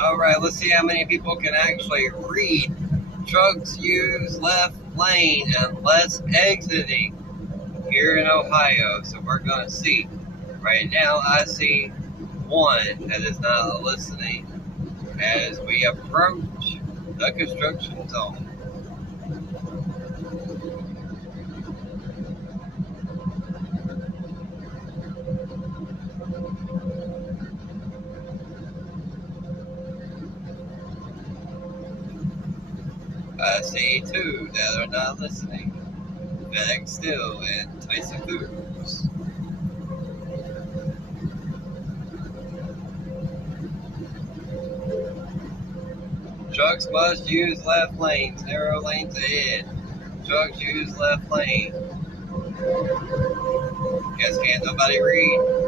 All right, let's see how many people can actually read. Trucks use left lane unless exiting here in Ohio. So we're going to see. Right now, I see one that is not listening as we approach the construction zone. I see two that are not listening. FedEx Steel and Tyson Foods. Trucks must use left lanes, narrow lanes ahead. Trucks use left lane. Guess can't nobody read?